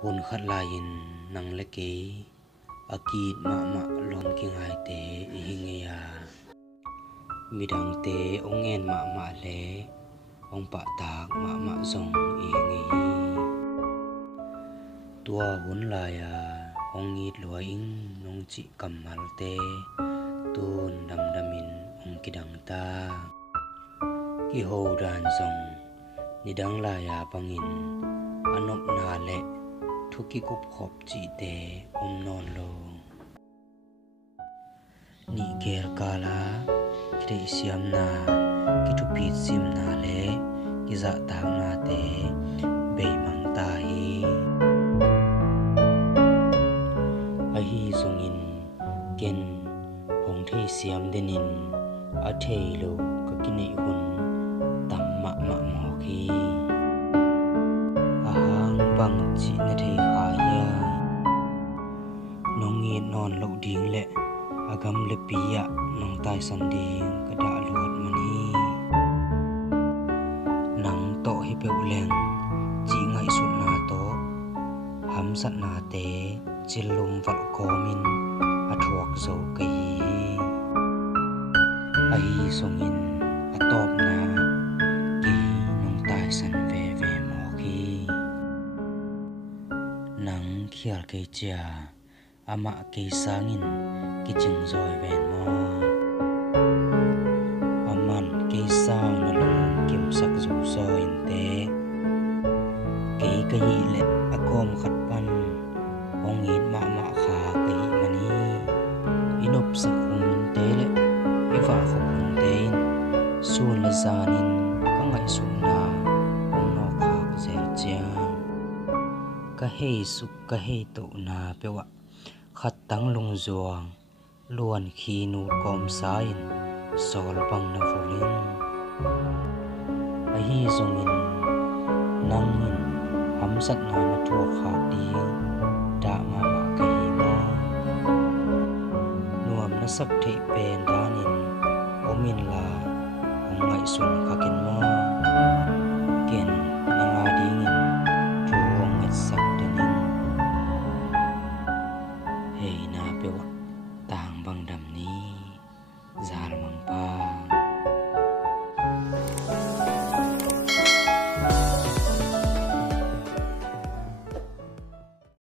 hun khat lain nang leke akit ma lom kingai te hingeya midang te ongen ma le ong pa tak ma zong hinge hi tua hun la ya ong it lua ing nong chi kamal te tun damin ong kidang ta ki ho dan zong nidang la ya pangin anop na le thuki kup khop chi te non lo ni ger kala kre siam na ki thu pi sim na le ki za ta na te be mang ta hi a hi zongin ken hong the siam denin a thei lo ka ki nei hun tam ma mo khi bang chi na thei kha ya nong nge non lo ding le agam le pia nong tai san ding ka da lot mani nang to hi pe uleng chi ngai su na to ham sat na te chilum val komin a thuak zo kai ai songin a top na ki nong tai san ve mo khi nang khial ke chia ama ke sangin ki ching zoi ven mo aman ke sang na lo kim sak zu so in te ke hi le akom khat pan ong in ma kha ke mani inop sak te le iwa khop te sun la zanin ka ngai sun na ong no kha ze chia ka hei suk ka hei to na pewa khat tang lung zuang luan khi nu kom sain sol bang na volin a hi zongin nangin ham sat na na thu kha ti da ma ka hi mo nuam na sak thei pen danin omin la ong ngai sun kha kin mo ken nanga dingin thu ong ngat sak denin hei na pewa tang bang dam ni zal mang pa